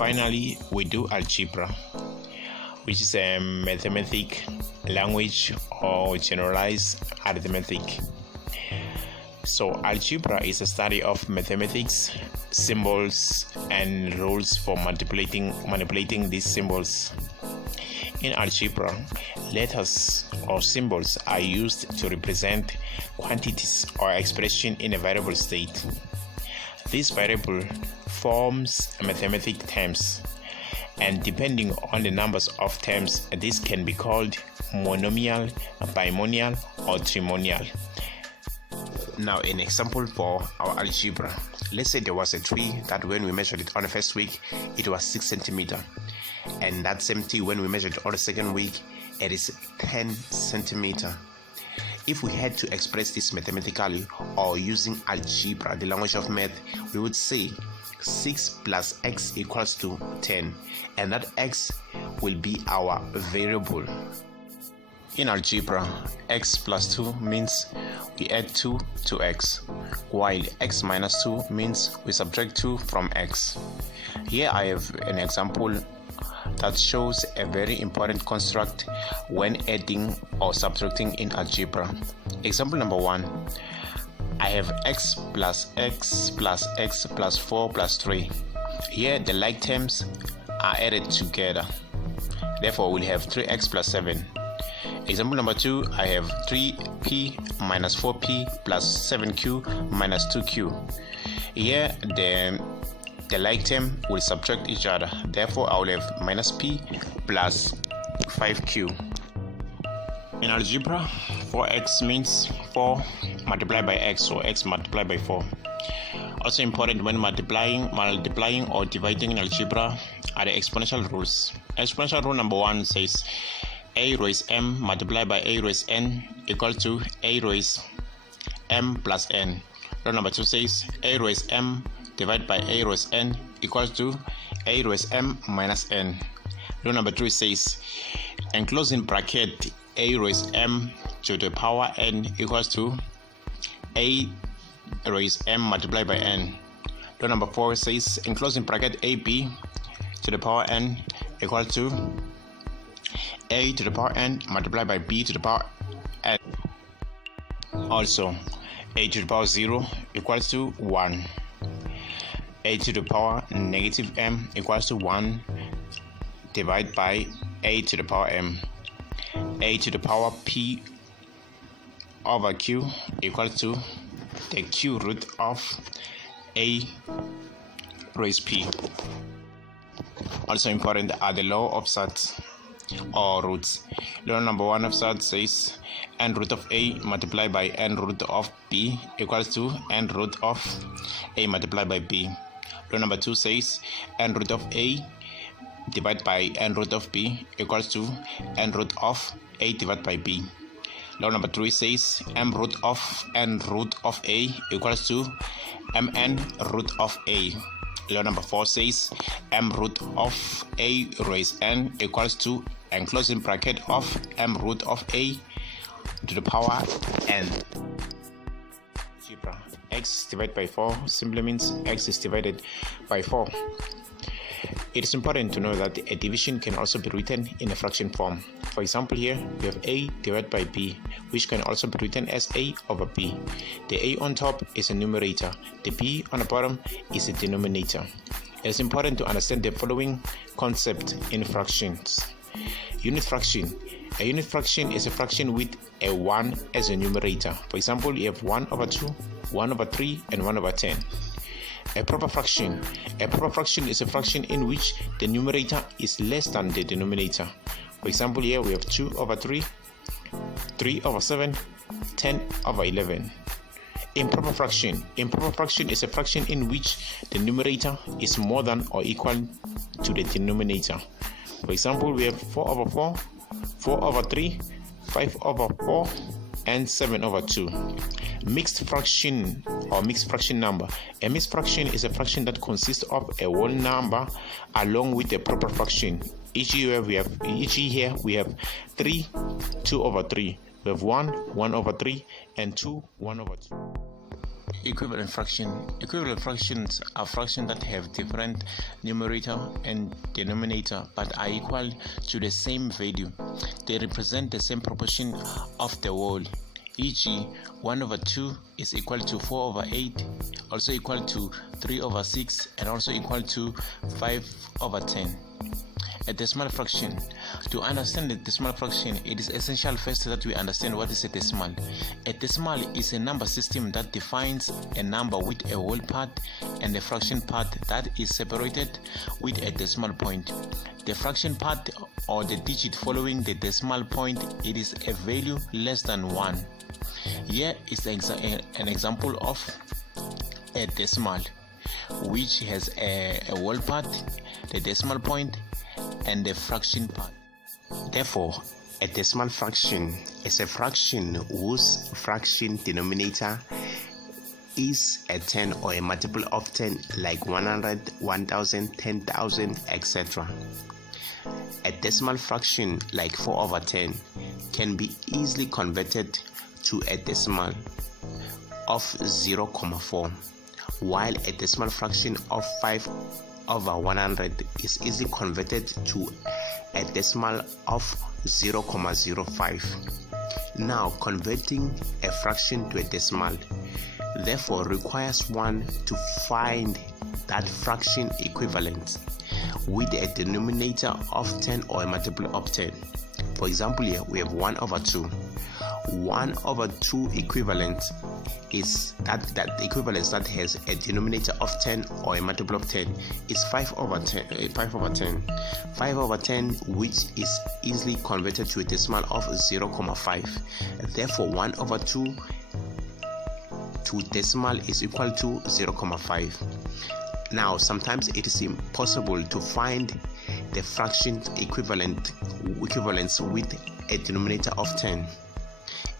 Finally, we do algebra, which is a mathematic language or generalized arithmetic. So algebra is a study of mathematics, symbols, and rules for manipulating these symbols. In algebra, letters or symbols are used to represent quantities or expression in a variable state. This variable forms mathematic terms, and depending on the numbers of terms, this can be called monomial, binomial, or trinomial. Now, an example for our algebra. Let's say there was a tree that when we measured it on the first week, it was 6 centimeters. And that same tree, when we measured it on the second week, it is 10 centimeters. If we had to express this mathematically or using algebra, the language of math, we would say 6 plus x equals to 10, and that x will be our variable. In algebra, x plus 2 means we add 2 to x, while x minus 2 means we subtract 2 from x. Here I have an example that shows a very important construct when adding or subtracting in algebra. Example number 1. I have x plus x plus x plus 4 plus 3. Here the like terms are added together. Therefore we'll have 3x plus 7. Example number 2, I have 3p minus 4p plus 7q minus 2q. Here the like term will subtract each other. Therefore I will have minus p plus 5q. In algebra, 4x means 4 multiplied by x, or x multiplied by 4. Also important when multiplying or dividing in algebra are the exponential rules. Exponential rule number 1 says a raised m multiplied by a raised n equal to a raised m plus n. Rule number 2 says a raised m divided by a raised n equals to a raised m minus n. Rule number 3 says enclosed in bracket a raised m to the power n equals to a raised m multiplied by n. Rule number 4 says enclosed in bracket ab to the power n equals to a to the power n multiplied by b to the power n. Also, a to the power 0 equals to 1. A to the power negative m equals to 1 divided by a to the power m. A to the power p over q equals to the q root of a raised p. Also important are the law of sets or roots. Law number 1 of sets says n root of a multiplied by n root of b equals to n root of a multiplied by b. Law number 2 says n root of a divided by n root of b equals to n root of a divided by b. Law number 3 says m root of n root of a equals to mn root of a. Law number 4 says m root of a raised n equals to enclosed in bracket of m root of a to the power n. Algebra. X divided by 4 simply means x is divided by 4. It is important to know that a division can also be written in a fraction form. For example, here we have a divided by b, which can also be written as a over b. The a on top is a numerator, the b on the bottom is a denominator. It is important to understand the following concept in fractions. Unit fraction. A unit fraction is a fraction with a 1 as a numerator. For example, you have 1 over 2, 1 over 3, and 1 over 10. A proper fraction. A proper fraction is a fraction in which the numerator is less than the denominator. For example, here we have 2 over 3, 3 over 7, 10 over 11. Improper fraction. Improper fraction is a fraction in which the numerator is more than or equal to the denominator. For example, we have 4 over 4, 4 over 3, 5 over 4, and 7 over 2. Mixed fraction or mixed fraction number. A mixed fraction is a fraction that consists of a whole number along with a proper fraction. Each year we have 3, 2 over 3. We have 1, 1 over 3, and 2, 1 over 2. Equivalent fraction. Equivalent fractions are fractions that have different numerator and denominator but are equal to the same value. They represent the same proportion of the whole. E.g., 1 over 2 is equal to 4 over 8, also equal to 3 over 6, and also equal to 5 over 10. A decimal fraction. To understand the decimal fraction, it is essential first that we understand what is a decimal. A decimal is a number system that defines a number with a whole part and a fraction part that is separated with a decimal point. The fraction part, or the digit following the decimal point, it is a value less than 1. Here is an example of a decimal, which has a whole part, the decimal point, and the fraction part. Therefore, a decimal fraction is a fraction whose fraction denominator is a 10 or a multiple of 10, like 100, 1000, 10,000, etc. A decimal fraction like 4 over 10 can be easily converted to a decimal of 0,4, while a decimal fraction of 5 over 100 is easily converted to a decimal of 0,05. Now, converting a fraction to a decimal therefore requires one to find that fraction equivalent with a denominator of 10 or a multiple of 10. For example, here we have 1 over 2. 1 over 2 equivalent is that equivalence that has a denominator of 10 or a multiple of 10 is 5 over 10. 5 over 10, which is easily converted to a decimal of 0,5. Therefore, 1 over 2 to decimal is equal to 0,5. Now, sometimes it is impossible to find the fraction equivalence with a denominator of 10.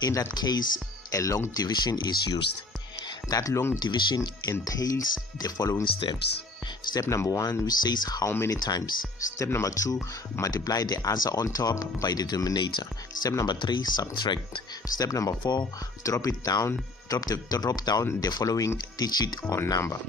In that case, a long division is used. That long division entails the following steps. Step number 1, which says how many times. Step number 2, multiply the answer on top by the denominator. Step number 3, subtract. Step number 4, drop down the following digit or number.